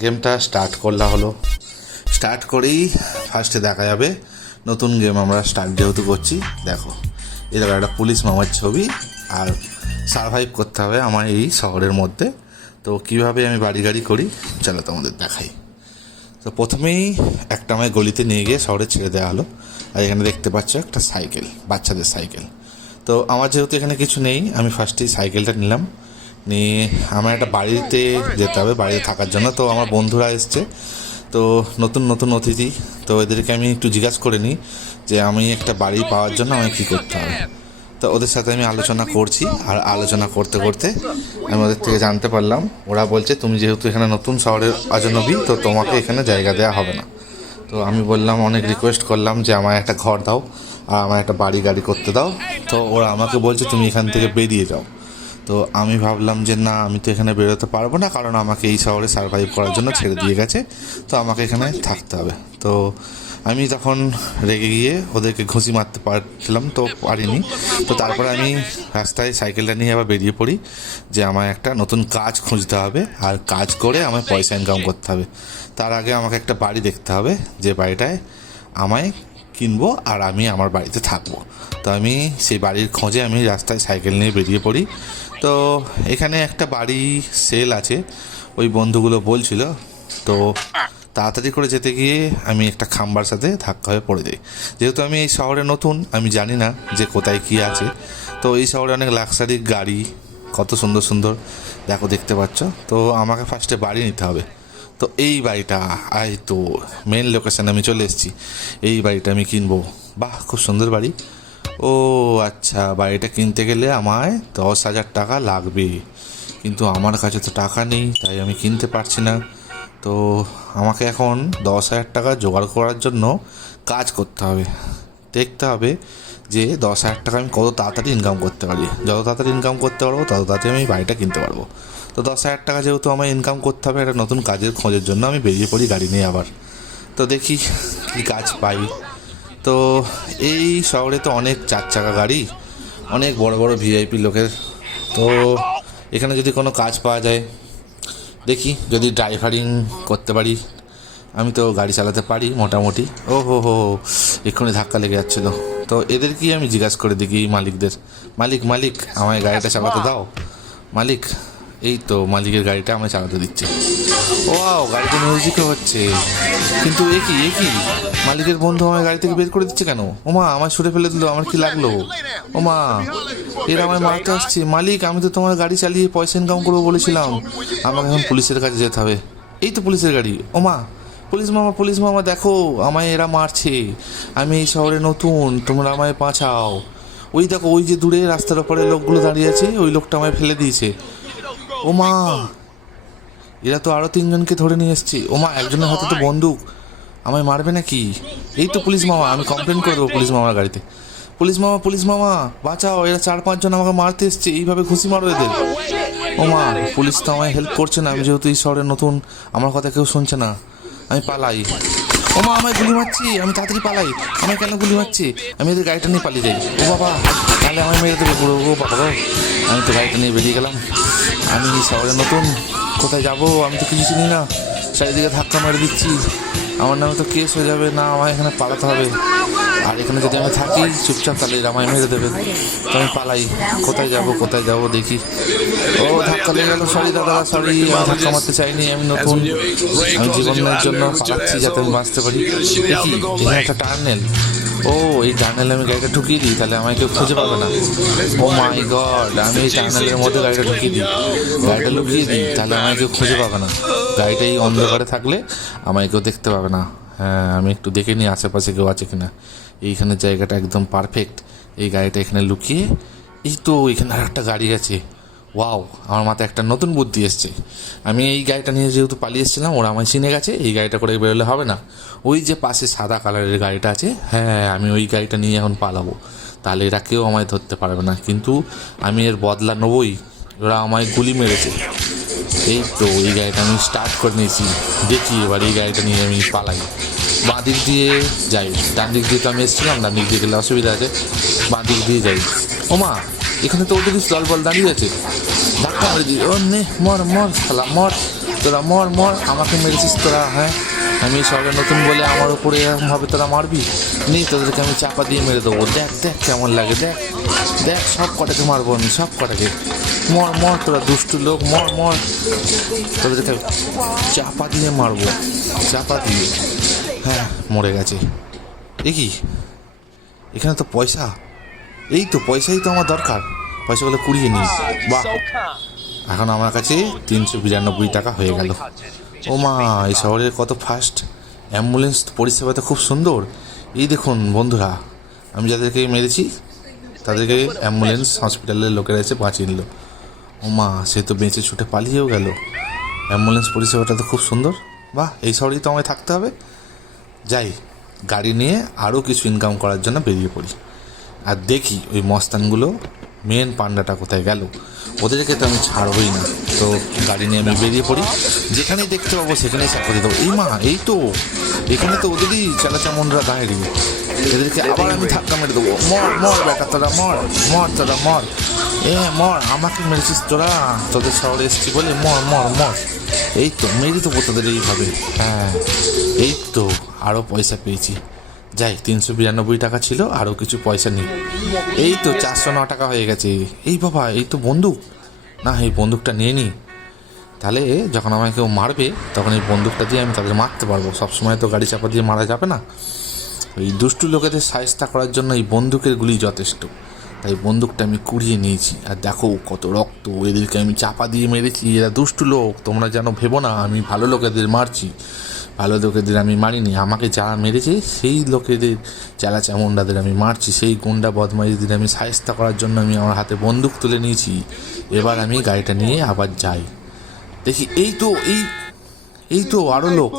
গেমটা স্টার্ট করলা হলো। স্টার্ট করেই ফার্স্টে দেখা যাবে নতুন গেম আমরা স্টার্ট যেহেতু করছি। দেখো এই দেখো একটা পুলিশ মামার ছবি, আর সারভাইভ করতে হবে আমার এই শহরের মধ্যে। তো কীভাবে আমি বাড়ি গাড়ি করি চলো তোমাদের দেখাই। তো প্রথমেই একটা আমায় গলিতে নিয়ে গিয়ে শহরে ছেড়ে দেওয়া হলো। আর এখানে দেখতে পাচ্ছ একটা সাইকেল, বাচ্চাদের সাইকেল। তো আমার যেহেতু এখানে কিছু নেই, আমি ফার্স্টেই সাইকেলটা নিলাম, নিয়ে আমার একটা বাড়িতে যেতে হবে বাড়িতে থাকার জন্য। তো আমার বন্ধুরা এসছে, তো নতুন নতুন অতিথি, তো এদেরকে আমি একটু জিজ্ঞাসা করে নিই যে আমি একটা বাড়ি পাওয়ার জন্য আমায় কী করতে হবে। তো ওদের সাথে আমি আলোচনা করছি, আর আলোচনা করতে করতে আমি ওদের থেকে জানতে পারলাম ওরা বলছে তুমি যেহেতু এখানে নতুন শহরের অজনবী, তো তোমাকে এখানে জায়গা দেওয়া হবে না। তো আমি বললাম, অনেক রিকোয়েস্ট করলাম যে আমার একটা ঘর দাও আর আমার একটা বাড়ি গাড়ি করতে দাও। তো ওরা আমাকে বলছে তুমি এখান থেকে বেরিয়ে যাও। তো আমি ভাবলাম যে না, আমি তো এখানে বেরোতে পারবো না, কারণ আমাকে এই শহরে সার্ভাইভ করার জন্য ছেড়ে দিয়ে গেছে, তো আমাকে এখানে থাকতে হবে। তো আমি তখন রেগে গিয়ে ওদেরকে ঘুষি মারতে পারছিলাম, তো পারিনি। তো তারপরে আমি রাস্তায় সাইকেলটা নিয়ে আবার বেরিয়ে পড়ি যে আমার একটা নতুন কাজ খুঁজতে হবে, আর কাজ করে আমার পয়সা ইনকাম করতে হবে। তার আগে আমাকে একটা বাড়ি দেখতে হবে, যে বাড়িটায় আমায় কিনবো আর আমি আমার বাড়িতে থাকবো। তো আমি সেই বাড়ির খোঁজে আমি রাস্তায় সাইকেল নিয়ে বেরিয়ে পড়ি। তো এখানে একটা বাড়ি সেল আছে, ওই বন্ধুগুলো বলছিল। তো তাড়াতাড়ি করে যেতে গিয়ে আমি একটা খাম্বার সাথে ধাক্কা হয়ে পড়ে যাই। যেহেতু আমি এই শহরে নতুন, আমি জানি না যে কোথায় কী আছে। তো এই শহরে অনেক লাক্সারি গাড়ি, কত সুন্দর সুন্দর দেখো, দেখতে পাচ্ছ। তো আমাকে ফার্স্টে বাড়ি নিতে হবে। তো এই বাড়িটা, তো মেন লোকেশানে আমি চলে এসেছি। এই বাড়িটা আমি কিনবো। বাহ, খুব সুন্দর বাড়ি। ও আচ্ছা, বাড়িটা কিনতে গেলে আমায় 10,000 টাকা লাগবে, কিন্তু আমার কাছে তো টাকা নেই, তাই আমি কিনতে পারছি না। তো আমাকে এখন 10,000 টাকা জোগাড় করার জন্য কাজ করতে হবে। দেখতে হবে যে 10,000 টাকা আমি কত তাড়াতাড়ি ইনকাম করতে পারি। যত তাড়াতাড়ি ইনকাম করতে পারবো তত তাড়াতাড়ি আমি বাড়িটা কিনতে পারবো। তো 10,000 টাকা যেহেতু আমার ইনকাম করতে হবে, একটা নতুন কাজের খোঁজের জন্য আমি বেরিয়ে পড়ি গাড়ি নিয়ে আবার। তো দেখি কী কাজ পাই। তো এই শহরে তো অনেক 4 চাকা গাড়ি, অনেক বড় বড় ভিআইপি লোকের। তো এখানে যদি কোনো কাজ পাওয়া যায়, দেখি যদি ড্রাইভারিং করতে পারি। আমি তো গাড়ি চালাতে পারি মোটামুটি। ও হো, এক্ষুনি ধাক্কা লেগে যাচ্ছিলো। তো এদেরকেই আমি জিজ্ঞাসা করে দেখি মালিকদের, মালিক আমায় গাড়িটা চালাতে দাও। মালিক, এই তো মালিকের গাড়িটা আমায় চালাতে দিচ্ছে। ওয়াও, গাড়িতে মিউজিকও হচ্ছে। কিন্তু এ কি মালিকের বন্ধু আমায় গাড়ি থেকে বের করে দিচ্ছে কেন? ওমা, আমার ছুটে ফেলে দিল, আমার কি লাগলো? ওমা, এরা আমায় মারতে আসছে। মালিক, আমি তো তোমার গাড়ি চালিয়ে পয়সা ইনকাম করবো বলেছিলাম। আমাকে এখন পুলিশের কাছে যেতে হবে। এই তো পুলিশের গাড়ি। ওমা, পুলিশ মামা দেখো, আমায় এরা মারছে। আমি এই শহরে নতুন, তোমরা আমায় বাঁচাও। ওই দেখো, ওই যে দূরে রাস্তার ওপরে লোকগুলো দাঁড়িয়ে আছে, ওই লোকটা আমায় ফেলে দিয়েছে। ওমা, এরা তো আরও 3 জনকে ধরে নিয়ে এসছে। ওমা, একজনের হাতে তো বন্দুক, আমায় মারবে নাকি? এই তো পুলিশ মামা, আমি কমপ্লেন করে দেবো পুলিশ মামার গাড়িতে। পুলিশ মামা বাঁচাও, এরা 4-5 জন আমাকে মারতে এসছে, এইভাবে ঘুষি মারো এদের। ওমা, পুলিশ তো আমায় হেল্প করছে না, আমি যেহেতু এই শহরে নতুন, আমার কথা কেউ শুনছে না। আমি পালাই। ওমা, আমায় গুলি মারছি, আমি তাড়াতাড়ি পালাই। আমায় কেন গুলি মারছি? আমি এদের গাড়িটা নিয়ে পালিয়ে যাই। ও বাবা, তাহলে আমায় মেরে দেবে পুরো। ও বাবা গো, আমি তো গাড়িটা নিয়ে বেরিয়ে গেলাম। আমি এই শহরে নতুন, কোথায় যাবো আমি তো কিছু চিনি না। চারিদিকে ধাক্কা মেরে দিচ্ছি, আমার নামে তো কেস হয়ে যাবে। না, আমায় এখানে পালাতে হবে। আর এখানে যদি আমি থাকি চুপচাপ, তাহলে আমায় মেরে দেবে। তো আমি পালাই। কোথায় যাবো দেখি। ও, ধাক্কা লেগে গেল। সরি দাদা, সরি, আমি ধাক্কা মারতে চাইনি, আমি নতুন। আমি জীবনের জন্য পালাচ্ছি যাতে আমি বাঁচতে পারি। দেখি, এখানে একটা টার্নেল। ও, এই টার্নেলে আমি গাড়িটা ঢুকিয়ে দিই, তাহলে আমায় কেউ খুঁজে পাবে না। ও মাই গড, আমি এই টার্নেলের মধ্যে গাড়িটা ঢুকিয়ে দিই, গাড়িটা লুকিয়ে দিই, তাহলে আমায় কেউ খুঁজে পাবে না। গাড়িটা এই অন্ধকারে থাকলে আমায় কেউ দেখতে পাবে না। হ্যাঁ, আমি একটু দেখে নিই আশেপাশে কেউ আছে কিনা। এইখানে জায়গাটা একদম পারফেক্ট। এই গাড়িটা এখানে লুকিয়ে, এই তো এখানে আর একটা গাড়ি আছে। ওয়াও, আমার মাথায় একটা নতুন বুদ্ধি এসছে। আমি এই গাড়িটা নিয়ে যেহেতু পালিয়ে এসেছিলাম, ওরা আমায় চিনে গেছে, এই গাড়িটা করে বেরোলে হবে না। ওই যে পাশে সাদা কালারের গাড়িটা আছে, হ্যাঁ, আমি ওই গাড়িটা নিয়ে এখন পালাবো, তাহলে এরা কেউ আমায় ধরতে পারবে না। কিন্তু আমি এর বদলা নেবই, ওরা আমায় গুলি মেরেছে। এই তো এই গাড়িটা আমি স্টার্ট করে নিয়েছি। দেখি এবার এই গাড়িটা নিয়ে আমি পালাই। বাঁ দিক দিয়ে যাই, ডান দিক দিয়ে তো আমি এসেছিলাম, ডান দিক দিয়ে গেলে অসুবিধা আছে, বাঁ দিক দিয়ে যাই। ওমা, এখানে তো ওদের দল বল দাঁড়িয়ে আছে, ধাক্কা মেরে দিই। ও নে, মর শালা মর। তোরা মর মর, আমাকে মেরেছিস তোরা, হ্যাঁ আমি শহরে নতুন বলে আমার উপরে এরকমভাবে তোরা মারবি, নেই তোদেরকে আমি চাপা দিয়ে মেরে দেবো, দেখ দেখ কেমন লাগে, দেখ দেখ সব কটাকে মারবো আমি, সব কটাকে, মর মর তোরা দুষ্টু লোক, মর মর, তোদেরকে চাপা দিয়ে মারবো, চাপা দিয়ে, হ্যাঁ মরে গেছে। এ কি, এখানে তো পয়সা, এই তো পয়সাই তো আমার দরকার, পয়সাগুলো কুড়িয়ে নিই। বাহ, এখন আমার কাছে 392 টাকা হয়ে গেল। ও মা, এই শহরের কত ফাস্ট অ্যাম্বুলেন্স পরিষেবা তো খুব সুন্দর। এই দেখুন বন্ধুরা, আমি যাদেরকে মেরেছি তাদেরকে অ্যাম্বুলেন্স হসপিটালের লোকেরা এসে বাঁচিয়ে নিল। ও মা, সে তো বেঁচে ছুটে পালিয়েও গেল। অ্যাম্বুলেন্স পরিষেবাটা তো খুব সুন্দর। বাহ, এই শহরেই তো আমায় থাকতে হবে। যাই, গাড়ি নিয়ে আরও কিছু ইনকাম করার জন্য বেরিয়ে পড়ি, আর দেখি ওই মস্তানগুলো মেন পান্ডাটা কোথায় গেল, ওদেরকে তো আমি ছাড়বই না। তো গাড়ি নিয়ে আমি বেরিয়ে পড়ি, যেখানেই দেখতে পাবো সেখানেই চাপা দিয়ে দেবো। এই মা, এই তো এখানে তো ওদেরই চালাচামুন্ডরা গাড়ি, এদেরকে আবার আমি ধাক্কা মেরে দেবো। মর মর বেটা তোরা, মর মর তোরা, মর মর, আমাকে মেরেছিস তোরা, তোদের শহরে এসেছি বলে, মর মর মর। এই তো মেরে দেবো তোদের এইভাবে। হ্যাঁ, এই তো আরও পয়সা পেয়েছি। যাই, 392 টাকা ছিল, আরও কিছু পয়সা নিই। এই তো 409 টাকা হয়ে গেছে। এই বাবা, এই তো বন্দুক, না এই বন্দুকটা নিয়ে নিই, তাহলে যখন আমাকে কেউ মারবে তখন এই বন্দুকটা দিয়ে আমি তাদের মারতে পারবো। সবসময় তো গাড়ি চাপা দিয়ে মারা যাবে না, ওই দুষ্টু লোকেদের সাহায্য করার জন্য এই বন্দুকের গুলি যথেষ্ট। তাই বন্দুকটা আমি কুড়িয়ে নিয়েছি, আর দেখো কত রক্ত, এদেরকে আমি চাপা দিয়ে মেরেছি। এরা দুষ্টু লোক, তোমরা যেন ভেবো না আমি ভালো লোকেদের মারছি, ভালো লোকেদের আমি মারিনি। আমাকে যারা মেরেছে সেই লোকেদের চামুন্ডাদের আমি মারছি, সেই গুন্ডা বদমাইশদের আমি সাহায্য করার জন্য আমি আমার হাতে বন্দুক তুলে নিয়েছি। এবার আমি গাড়িটা নিয়ে আবার যাই, দেখি এই তো আরও লোক,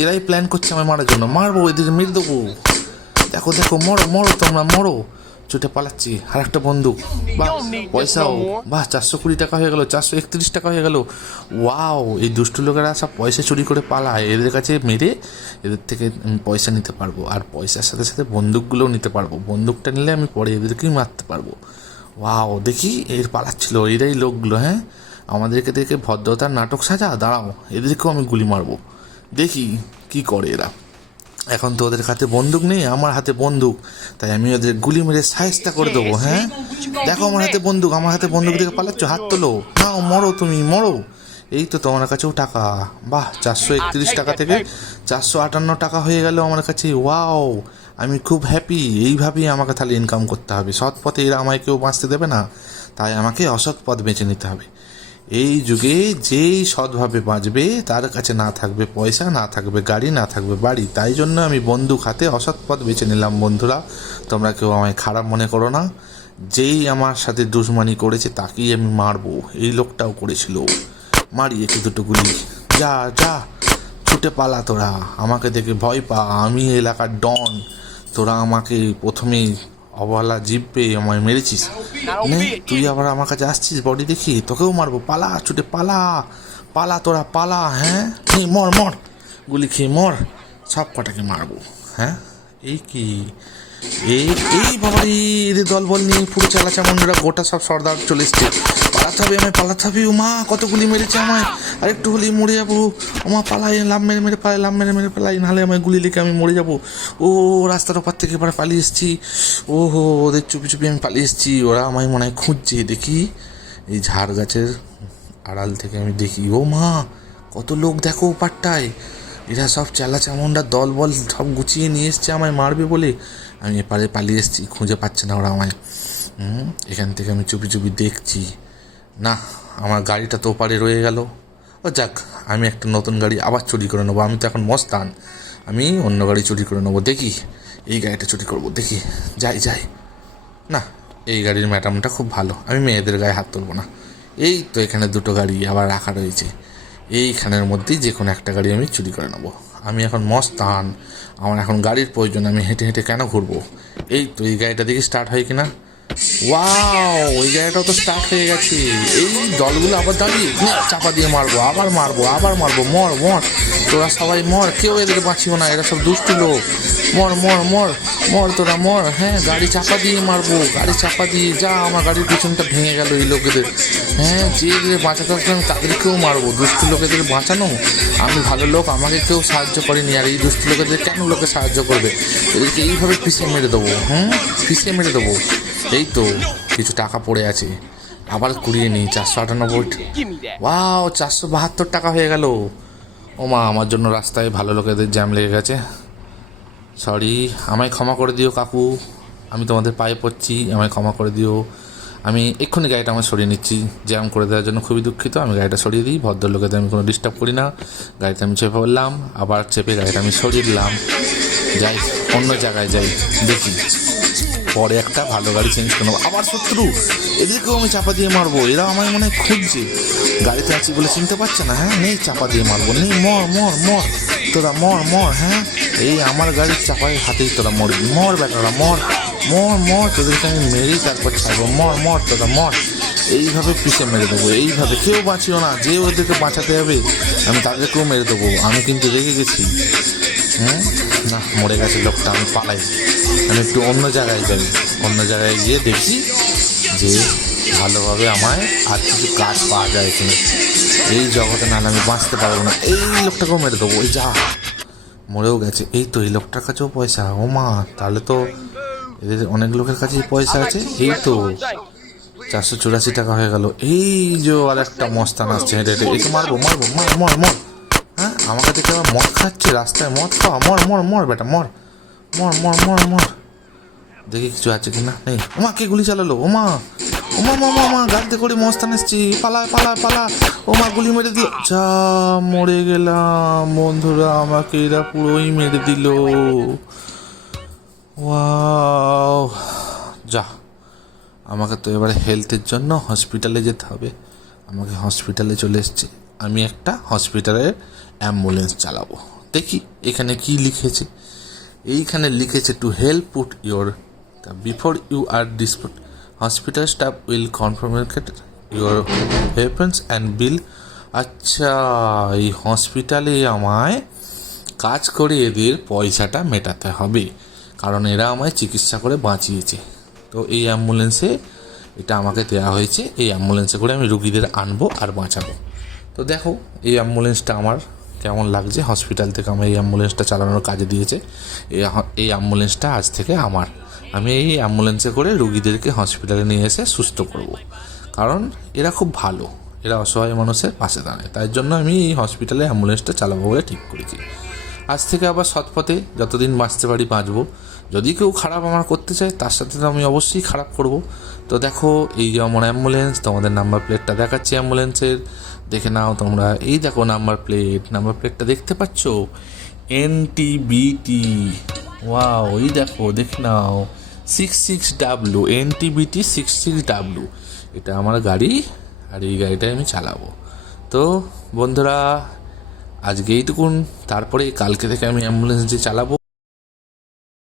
এরাই প্ল্যান করছে আমায় মারার জন্য। মারবো, এদের মেরে দেবো। দেখো দেখো, মরো মরো তোমরা, মরো। ছুটে পালাচ্ছি, আর একটা বন্দুক, বাহ পয়সাও, বাহ 420 টাকা হয়ে গেল, 431 টাকা হয়ে গেল। ওয়াও, এই দুষ্টু লোকেরা সব পয়সা চুরি করে পালায়, এদের কাছে মেরে এদের থেকে পয়সা নিতে পারবো, আর পয়সার সাথে সাথে বন্দুকগুলোও নিতে পারবো। বন্দুকটা নিলে আমি পরে এদেরকেই মারতে পারবো। ওয়াও, দেখি এর পালাচ্ছিল, এরাই লোকগুলো। হ্যাঁ, আমাদেরকে দেখে ভদ্রতার নাটক সাজা, দাঁড়াও এদেরকেও আমি গুলি মারবো, দেখি কি করে এরা। এখন তো ওদের হাতে বন্দুক নেই, আমার হাতে বন্দুক, তাই আমি ওদের গুলি মেরে সাহায্য করে দেবো। হ্যাঁ, দেখো আমার হাতে বন্দুক, আমার হাতে বন্দুক দেখে পালাচ্ছ, হাত তোলো, নাও মরো, তুমি মরো। এই তো তোমার কাছেও টাকা, বাহ 431 টাকা থেকে 458 টাকা হয়ে গেল আমার কাছে। ওয়াও, আমি খুব হ্যাপি। এইভাবেই আমাকে তাহলে ইনকাম করতে হবে, সৎ পথে এরা আমায় কেউ বাঁচতে দেবে না, তাই আমাকে অসৎ পথ বেছে নিতে হবে। এই যুগে যেই সৎভাবে বাঁচবে তার কাছে না থাকবে পয়সা, না থাকবে গাড়ি, না থাকবে বাড়ি। তাই জন্য আমি বন্দুক হাতে অসৎ পথ বেছে নিলাম। বন্ধুরা, তোমরা কেউ আমায় খারাপ মনে করো না। যেই আমার সাথে দুশমানি করেছে তাকেই আমি মারবো, এই লোকটাও করেছিল, মারি একে দুটো গুলি। যা যা, ছুটে পালা তোরা, আমাকে দেখে ভয় পা, আমি এলাকার ডন। তোরা আমাকে প্রথমেই অবহেলা জীব পেয়ে আমায় মেরেছিস, নে তুই আবার আমার কাছে আসছিস বডি দেখি, তোকেও মারবো, পালা ছুটে পালা, পালা তোরা পালা। হ্যাঁ, মর মর, গুলি খেয়ে মর, সব কটাকে মারবো। হ্যাঁ, এই কি এই বাবারি, এদের দল বল নিয়ে পুরো চামুন্ডারা গোটা সব সর্দার চলে এসছে। পালাতে হবে, আমায় পালাতে হবে। উমা, কতগুলি মেরেছে আমায়, আর একটু হলেই মরে যাবো। ওমা পালাই, লাভ মেরে পালাই, লাভ মেরে পালাই, নাহলে আমায় গুলি লেগে আমি মরে যাবো। ও রাস্তার ওপার থেকে এবার পালিয়ে এসেছি। ও হো, ওদের চুপি চুপি আমি পালিয়ে এসেছি, ওরা আমায় মনে হয় খুঁজছে। দেখি এই ঝাড় গাছের আড়াল থেকে আমি দেখি, ও মা কত লোক দেখো পাট্টায়, এরা সব চামুন্ডার দল বল সব গুছিয়ে নিয়ে এসছে আমায় মারবে বলে। আমি এপারে পালিয়ে এসেছি, খুঁজে পাচ্ছে না ওরা আমায়। এখান থেকে আমি চুপি চুপি দেখছি, না আমার গাড়িটা তো ওপারে রয়ে গেল। ও যাক, আমি একটা নতুন গাড়ি আবার চুরি করে নেবো, আমি তো এখন মস্তান, আমি অন্য গাড়ি চুরি করে নেবো। দেখি এই গাড়িটা চুরি করবো, দেখি যাই। না, এই গাড়ির ম্যাডামটা খুব ভালো, আমি মেয়েদের গায়ে হাত তুলবো না। এই তো এখানে দুটো গাড়ি আবার রাখা রয়েছে, এইখানের মধ্যেই যে কোনো একটা গাড়ি আমি চুরি করে নেবো। আমি এখন মস্তান, আমার এখন গাড়ির প্রয়োজন, আমি হেঁটে হেঁটে কেন ঘুরবো। এই তো এই গাড়িটা দেখি স্টার্ট হয় কিনা। ওয়াও, ওই গাড়িটাও তো স্টার্ট হয়ে গেছে। এই দলগুলো আবার দাঁড়িয়ে, চাপা দিয়ে মারবো, আবার মারবো, মর তোরা সবাই মর, কেউ এদের বাঁচিও না, এরা সব দুষ্টু লোক। মর মর তোরা মর, হ্যাঁ গাড়ি চাপা দিয়ে মারবো, গাড়ি চাপা দিয়ে যা, আমার গাড়ির পিছনটা ভেঙে গেল এই লোকেদের। হ্যাঁ যে বাঁচাতে আসলাম তাদেরকেও মারবো, দুষ্টু লোকেদের বাঁচানো, আমি ভালো লোক, আমাকে কেউ সাহায্য করেনি, আর এই দুষ্টু লোকেদের কেন লোকে সাহায্য করবে, এদেরকে এইভাবে পিছিয়ে মেরে দেবো, পিছিয়ে মেরে দেবো। এই তো কিছু টাকা পড়ে আছে, আবার কুড়িয়ে নিই, 498, ওয়াও 472 টাকা হয়ে গেল। ও মা, আমার জন্য রাস্তায় ভালো লোকেদের জ্যাম লেগে গেছে, সরি, আমায় ক্ষমা করে দিও কাকু, আমি তোমাদের পায়ে পড়ছি, আমায় ক্ষমা করে দিও। আমি এক্ষুনি গাড়িটা আমার সরিয়ে নিচ্ছি, জ্যাম করে দেওয়ার জন্য খুবই দুঃখিত। আমি গাড়িটা সরিয়ে দিই, ভদ্রলোকেদের আমি কোনো ডিস্টার্ব করি না। গাড়িটা আমি চেপে পড়লাম, আবার চেপে গাড়িটা আমি সরিয়ে দিলাম, যাই অন্য জায়গায় যাই, দেখি পরে একটা ভালো গাড়ি চেঞ্জ করে নেবো। আবার শত্রু, এদেরকেও আমি চাপা দিয়ে মারবো, এরা আমায় মনে হয় খুঁজছে, গাড়িতে আছি বলে চিনতে পারছে না। হ্যাঁ নেই, চাপা দিয়ে মারবো, নেই, মর মর মর তোরা, মর মর, হ্যাঁ এই আমার গাড়ির চাপায় হাতেই তোরা মরবি, মর বেটারা মর মর মর, তোদেরকে আমি মেরেই তারপর ছাড়বো, মর মর তোরা মর। এইভাবে পিছিয়ে মেরে দেবো, এইভাবে কেউ বাঁচিও না, যে ওদেরকে বাঁচাতে হবে আমি তাদেরকেও মেরে দেবো। আমি কিন্তু রেগে গেছি, না মরে গেছে লোকটা, আমি পালাই, আমি একটু অন্য জায়গায় যাই, অন্য জায়গায় গিয়ে দেখি যে ভালোভাবে আমায় আর কিছু কাজ পাওয়া যায় কিনা, এই জগতে নাহলে আমি বাঁচতে পারবো না। এই লোকটাকেও মেরে দেবো, ওই যা মরেও গেছে। এই তো এই লোকটার কাছেও পয়সা, ও মা, তাহলে তো এদের অনেক লোকের কাছেই পয়সা আছে। এই তো 484 টাকা হয়ে গেল। এই যে আর একটা মস্তান আসছে হেঁটে হেঁটে, একে মারবো মারবো, মর মর মর, হ্যাঁ আমাকে দেখে আবার মদ খাচ্ছে রাস্তায়, মদ খাওয়া, মর মর মর বেটা মর মর মর মর মর, দেখি কিছু আছে কিনা, নেই। ওমা কে গুলি চালালো, ওমা ওমা মামা মা, গাড়িতে করে মস্তান এসছি, পালা পালা পালা, ওমা গুলি মেরে দিল, যা মরে গেলাম বন্ধুরা, আমাকে এরা পুরোই মেরে দিল। ওয়াও, যা, আমাকে তো এবারে হেলথের জন্য হসপিটালে যেতে হবে। আমাকে হসপিটালে চলে এসছে, আমি একটা হসপিটালের অ্যাম্বুলেন্স চালাবো। দেখি এখানে কি লিখেছে, এইখানে লিখেছে to help put your before you are dispute hospital staff will confirm your weapons and bill. আচ্ছা, এই হসপিটালে আমায় কাজ করে এদের পয়সাটা মেটাতে হবে, কারণ এরা আমায় চিকিৎসা করে বাঁচিয়েছে। তো এই অ্যাম্বুলেন্সে এটা আমাকে দেওয়া হয়েছে, এই অ্যাম্বুলেন্সে করে আমি রুগীদের আনবো আর বাঁচাবো। তো দেখো এই অ্যাম্বুলেন্সটা আমার কেমন লাগছে, হসপিটাল থেকে আমার এই অ্যাম্বুলেন্সটা চালানোর কাজে দিয়েছে। এই অ্যাম্বুলেন্সটা আজ থেকে আমার, আমি এই অ্যাম্বুলেন্সে করে রুগীদেরকে হসপিটালে নিয়ে এসে সুস্থ করব, কারণ এরা খুব ভালো, এরা অসহায় মানুষের পাশে দাঁড়ায়, তাই জন্য আমি এই হসপিটালে অ্যাম্বুলেন্সটা চালাবো বলে ঠিক করেছি। আজ থেকে আবার সৎপথে যতদিন বাঁচতে পারি বাঁচবো, যদি কেউ খারাপ আমার করতে চায় তার সাথে তো আমি অবশ্যই খারাপ করব। তো দেখো এই যে আমার অ্যাম্বুলেন্স, তোমাদের নাম্বার প্লেটটা দেখাচ্ছি অ্যাম্বুলেন্সের, দেখে নাও তোমরা, এই দেখো নাম্বার প্লেটটা দেখতে পাচ্ছ, NTBT, ওয়াও, এই দেখো দেখে নাও 66W, NTBT 66W, এটা আমার গাড়ি, আর এই গাড়িটাই আমি চালাবো। তো বন্ধুরা আজকে এইটুকুন, তারপরে কালকে থেকে আমি অ্যাম্বুলেন্স যে চালাবো